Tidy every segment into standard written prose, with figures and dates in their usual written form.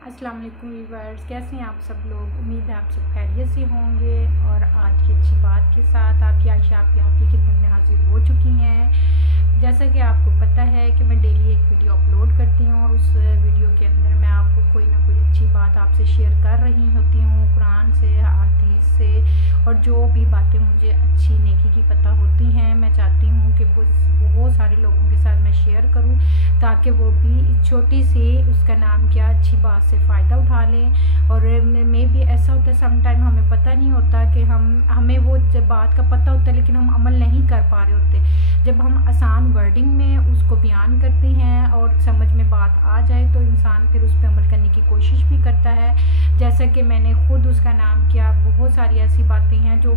अस्सलाम वालेकुम व्यूअर्स, कैसे हैं आप सब लोग। उम्मीद है आप सब खैरियत से होंगे। और आज की अच्छी बात के साथ आपकी आयशा आपकी खिदमत में हाजिर हो चुकी हैं। जैसा कि आपको पता है कि मैं डेली एक वीडियो अपलोड करती हूँ और उस वीडियो के अंदर मैं आपको कोई ना कोई अच्छी बात आपसे शेयर कर रही होती हूँ, कुरान से, हदीस से। और जो भी बातें मुझे अच्छी नेकी की पता होती हैं, मैं चाहती हूँ कि बहुत सारे लोगों के साथ मैं शेयर करूँ ताकि वो भी छोटी सी, उसका नाम क्या, अच्छी बात से फ़ायदा उठा लें। और में भी ऐसा होता है सम टाइम हमें पता नहीं होता कि हमें वो बात का पता होता है लेकिन हम अमल नहीं कर पा रहे होते। जब हम आसान वर्डिंग में उसको बयान करते हैं और समझ में बात आ जाए तो इंसान फिर उस पर अमल करने की कोशिश भी करता है। जैसा कि मैंने खुद उसका नाम किया, बहुत सारी ऐसी बातें हैं जो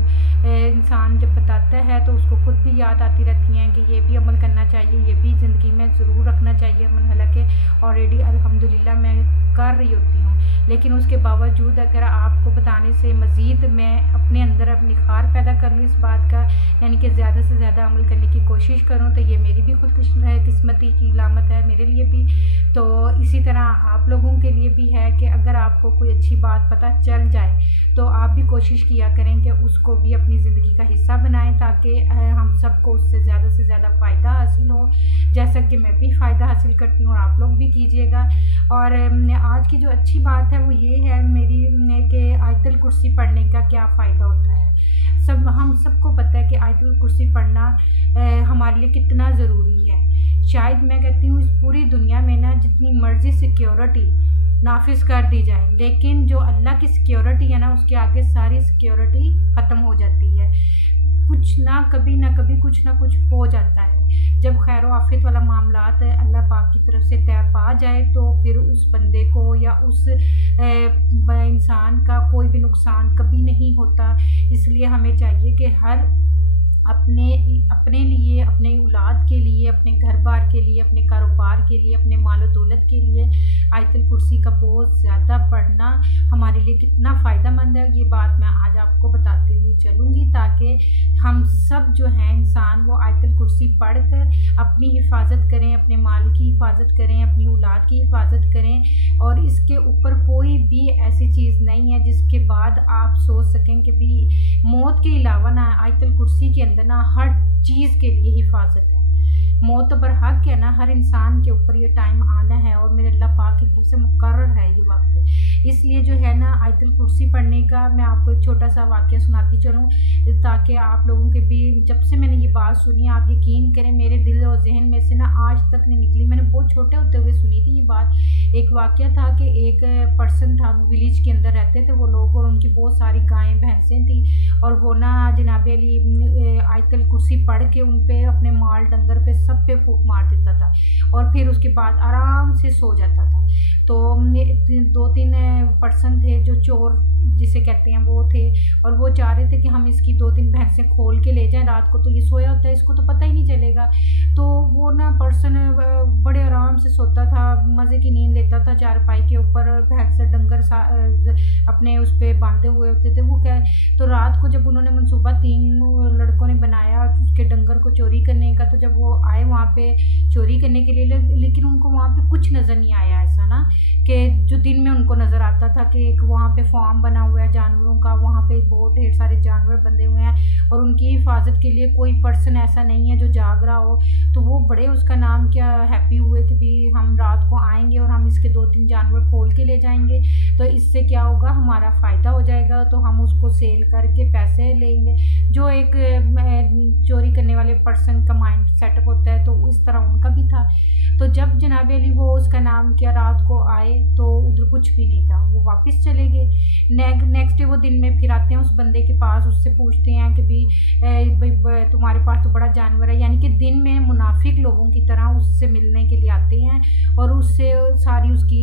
इंसान जब बताता है तो उसको खुद भी याद आती रहती हैं कि ये भी अमल करना चाहिए, ये भी ज़िंदगी में ज़रूर रखना चाहिए अमल। हालांकि ऑलरेडी अल्हम्दुलिल्लाह मैं कर रही होती हूँ, लेकिन उसके बावजूद अगर आपको बताने से मज़ीद मैं अपने अंदर अपनी खार पैदा कर लूँ इस बात का, यानी कि ज़्यादा से ज़्यादा अमल करने की कोशिश करूँ, तो ये मेरी भी खुद किस्मती की अलामत है, मेरे लिए भी। तो इसी तरह आप लोगों के लिए भी है कि अगर आपको कोई अच्छी बात पता चल जाए तो आप भी कोशिश किया करें कि उसको भी अपनी ज़िंदगी का हिस्सा बनाएं ताकि हम सबको उससे ज़्यादा से ज़्यादा फ़ायदा हासिल हो, जैसा कि मैं भी फ़ायदा हासिल करती हूँ और आप लोग भी कीजिएगा। और आज की जो अच्छी बात है वो ये है मेरी कि आयतुल कुर्सी पढ़ने का क्या फ़ायदा होता है। हम सबको पता है कि आयतुल कुर्सी पढ़ना हमारे लिए कितना ज़रूरी है। शायद मैं कहती हूँ इस पूरी दुनिया में ना जितनी मर्ज़ी सिक्योरिटी नाफिज कर दी जाए, लेकिन जो अल्लाह की सिक्योरिटी है ना, उसके आगे सारी सिक्योरिटी ख़त्म हो जाती है। कुछ ना कभी कुछ ना कुछ हो जाता है। जब खैर आफियत वाला मामलात अल्लाह पाक की तरफ से तय पा जाए तो फिर उस बंदे को या उस इंसान का कोई भी नुकसान कभी नहीं होता। इसलिए हमें चाहिए कि हर अपने अपने लिए, अपने औलाद के लिए, अपने घर बार के लिए, अपने कारोबार के लिए, अपने माल और दौलत के लिए आयतुल कुर्सी का बहुत ज़्यादा पढ़ना हमारे लिए कितना फ़ायदेमंद है, ये बात मैं आज आपको बताती हुई चलूँगी ताकि हम सब जो हैं इंसान वो आयतुल कुर्सी पढ़ कर अपनी हिफाजत करें, अपने माल की हिफाजत करें, अपनी औलाद की हिफाजत करें। और इसके ऊपर कोई भी ऐसी चीज़ नहीं है जिसके बाद आप सोच सकें कि भी मौत के अलावा ना आयतुल कुर्सी के अंदर ना हर चीज़ के लिए हिफाजत है। मौत तो बरहक है ना, हर इंसान के ऊपर ये टाइम आना है और मेरे अल्लाह पाक की तरफ से मुकर्रर है ये वक्त। इसलिए जो है ना आयतुल कुर्सी पढ़ने का मैं आपको एक छोटा सा वाक़या सुनाती चलूँ ताकि आप लोगों के भी, जब से मैंने ये बात सुनी आप यकीन करें मेरे दिल और जहन में से ना आज तक नहीं निकली। मैंने बहुत छोटे होते हुए सुनी थी ये बात। एक वाक़या था कि एक पर्सन था, विलेज के अंदर रहते थे वो लोग और उनकी बहुत सारी गायें भैंसें थी और वो ना जनाब अली आयतुल कुर्सी पढ़ के उन पे, अपने माल डंगर पे, सब पे फूंक मार देता था और फिर उसके बाद आराम से सो जाता था। तो 2-3 पर्सन थे जो चोर जिसे कहते हैं वो थे और वो चाह रहे थे कि हम इसकी 2-3 भैंसें खोल के ले जाएं रात को, तो ये सोया होता है, इसको तो पता ही नहीं चलेगा। तो वो ना पर्सन बड़े आराम से सोता था, मज़े की नींद लेता था चारपाई के ऊपर, भैंस डंगर अपने उस पर बांधे हुए होते थे। वो क्या, तो रात को जब उन्होंने मनसूबा 3 लड़कों ने बनाया उसके डंगर को चोरी करने का, तो जब वो आए वहाँ पे चोरी करने के लिए, लेकिन उनको वहाँ पे कुछ नज़र नहीं आया ऐसा ना कि जो दिन में उनको नज़र आता था कि एक वहाँ पे फार्म बना हुआ है जानवरों का, वहाँ पे बहुत ढेर सारे जानवर बंधे हुए हैं और उनकी हिफाजत के लिए कोई पर्सन ऐसा नहीं है जो जाग रहा हो। तो वो बड़े, उसका नाम क्या, हैप्पी हुए कि भी हम रात को आएंगे और हम इसके 2-3 जानवर खोल के ले जाएंगे, तो इससे क्या होगा, हमारा फ़ायदा हो जाएगा, तो हम उसको सेल करके पैसे लेंगे। जो एक चोरी करने वाले पर्सन का माइंड सेटअप होता है तो इस तरह उनका भी था। तो जब जनाब अली वो, उसका नाम क्या, रात को आए तो उधर कुछ भी नहीं था, वो वापस चले गए। नेक्स्ट डे वो दिन में फिर आते हैं उस बंदे के पास, उससे पूछते हैं कि भाई तुम्हारे पास तो बड़ा जानवर है, यानी कि दिन में मुनाफिक लोगों की तरह उससे मिलने के लिए आते हैं और उससे सारी उसकी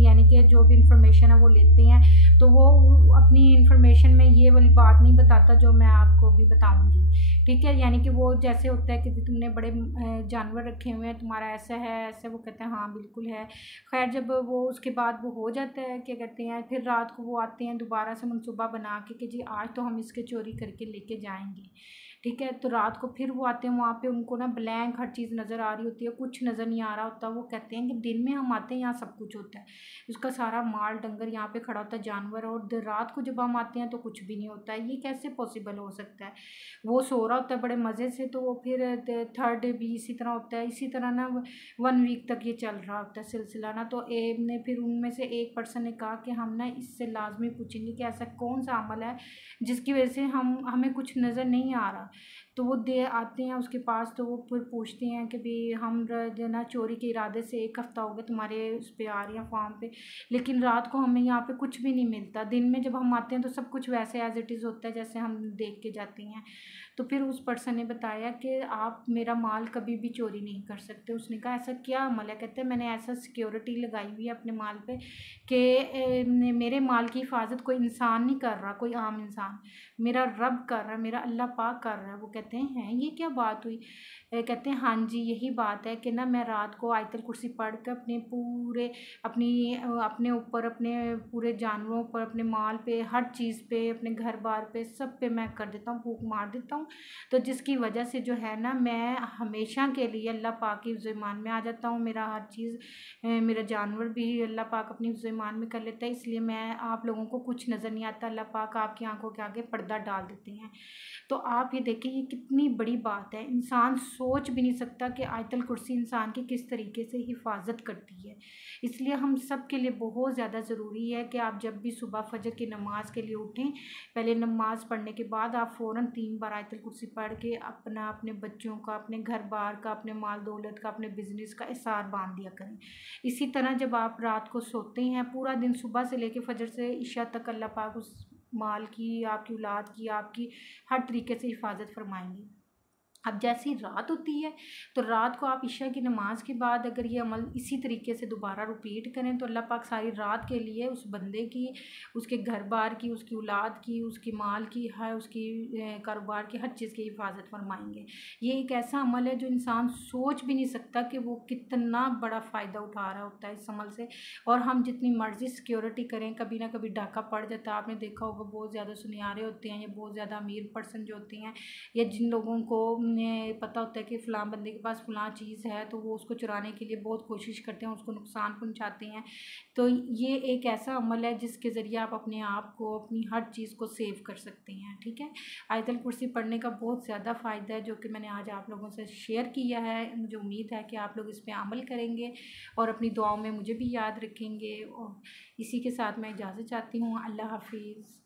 यानी कि जो भी इंफॉर्मेशन है वो लेते हैं। तो वो अपनी इंफॉर्मेशन में ये वाली बात नहीं बताता जो मैं आपको भी बताऊंगी, ठीक है। यानी कि वो जैसे होता है कि तुमने बड़े जानवर रखे हुए हैं, तुम्हारा ऐसा है ऐसा, वो कहते हैं हाँ बिल्कुल है। खैर जब वो उसके बाद वो हो जाता है, क्या कहते हैं, फिर रात को वो आते हैं दोबारा से मनसूबा बना के कि जी आज तो हम इसके चोरी करके लेके जाएंगे। ठीक है। तो रात को फिर वो आते हैं, वहाँ पे उनको ना ब्लैंक हर चीज़ नज़र आ रही होती है, कुछ नज़र नहीं आ रहा होता। वो कहते हैं कि दिन में हम आते हैं यहाँ सब कुछ होता है, उसका सारा माल डंगर यहाँ पे खड़ा होता है, जानवर, और रात को जब हम आते हैं तो कुछ भी नहीं होता है। ये कैसे पॉसिबल हो सकता है? वो सो रहा होता है बड़े मज़े से, तो वो फिर थर्ड डे भी इसी तरह होता है। इसी तरह ना 1 वीक तक ये चल रहा होता है सिलसिला ना। तो ए ने फिर उनमें से एक पर्सन ने कहा कि हम ना इससे लाजमी पूछेंगे कि ऐसा कौन सा अमल है जिसकी वजह से हमें कुछ नज़र नहीं आ रहा। तो वो दे आते हैं उसके पास, तो वो फिर पूछते हैं कि भाई हम जो ना चोरी के इरादे से 1 हफ़्ता हो गया तुम्हारे उस पर आ रही हैं फार्म पे, लेकिन रात को हमें यहाँ पे कुछ भी नहीं मिलता। दिन में जब हम आते हैं तो सब कुछ वैसे एज़ इट इज़ होता है जैसे हम देख के जाते हैं। तो फिर उस पर्सन ने बताया कि आप मेरा माल कभी भी चोरी नहीं कर सकते। उसने कहा ऐसा क्या अमल है? कहते हैं मैंने ऐसा सिक्योरिटी लगाई हुई है अपने माल पे कि मेरे माल की हिफाजत कोई इंसान नहीं कर रहा, कोई आम इंसान, मेरा रब कर रहा है, मेरा अल्लाह पाक कर रहा है। वो कहते हैं ये क्या बात हुई? कहते हैं हाँ जी यही बात है कि ना मैं रात को आयतल कुर्सी पढ़ कर अपने पूरे अपने ऊपर, अपने पूरे जानवरों पर, अपने माल पे, हर चीज़ पे, अपने घर बार पे, सब पे मैं कर देता हूँ, फूंक मार देता हूँ। तो जिसकी वजह से जो है ना मैं हमेशा के लिए अल्लाह पाक की ईमान में आ जाता हूँ। मेरा हर चीज़, मेरा जानवर भी अल्लाह पाक अपनी ईमान में कर लेता है। इसलिए मैं आप लोगों को कुछ नज़र नहीं आता, अल्लाह पाक आपकी आंखों के आगे पर्दा डाल देते हैं। तो आप ये देखिए ये कितनी बड़ी बात है। इंसान सोच भी नहीं सकता कि आयतल कुर्सी इंसान की किस तरीके से हिफाजत करती है। इसलिए हम सब के लिए बहुत ज़्यादा ज़रूरी है कि आप जब भी सुबह फजर की नमाज़ के लिए उठें, पहले नमाज़ पढ़ने के बाद आप फ़ौरन 3 बार आयतल कुर्सी पढ़ के अपना, अपने बच्चों का, अपने घर बार का, अपने माल दौलत का, अपने बिज़नेस का हिसार बांध दिया करें। इसी तरह जब आप रात को सोते हैं, पूरा दिन सुबह से लेकर फजर से इशा तक अल्लाह पाक उस माल की, आपकी औलाद की, आपकी हर तरीके से हिफाजत फरमाएंगे। अब जैसी रात होती है तो रात को आप इशा की नमाज के बाद अगर ये अमल इसी तरीके से दोबारा रिपीट करें तो अल्लाह पाक सारी रात के लिए उस बंदे की, उसके घर बार की, उसकी औलाद की, उसकी माल की, हर उसकी कारोबार की, हर चीज़ की हिफाजत फरमाएंगे। ये एक ऐसा अमल है जो इंसान सोच भी नहीं सकता कि वो कितना बड़ा फ़ायदा उठा रहा होता है इस अमल से। और हम जितनी मर्ज़ी सिक्योरिटी करें, कभी ना कभी डाका पड़ जाता है। आपने देखा होगा बहुत ज़्यादा सुनियारे होते हैं या बहुत ज़्यादा अमीर पर्सन जो होते हैं, या जिन लोगों को पता होता है कि फ़लाँ बंदे के पास फ़लाँ चीज़ है, तो वो उसको चुराने के लिए बहुत कोशिश करते हैं, उसको नुकसान पहुंचाते हैं। तो ये एक ऐसा अमल है जिसके ज़रिए आप अपने आप को, अपनी हर चीज़ को सेव कर सकते हैं। ठीक है। आयतल कुर्सी पढ़ने का बहुत ज़्यादा फ़ायदा है जो कि मैंने आज आप लोगों से शेयर किया है। मुझे उम्मीद है कि आप लोग इस पर अमल करेंगे और अपनी दुआओं में मुझे भी याद रखेंगे। और इसी के साथ मैं इजाज़त चाहती हूँ। अल्लाह हाफिज़।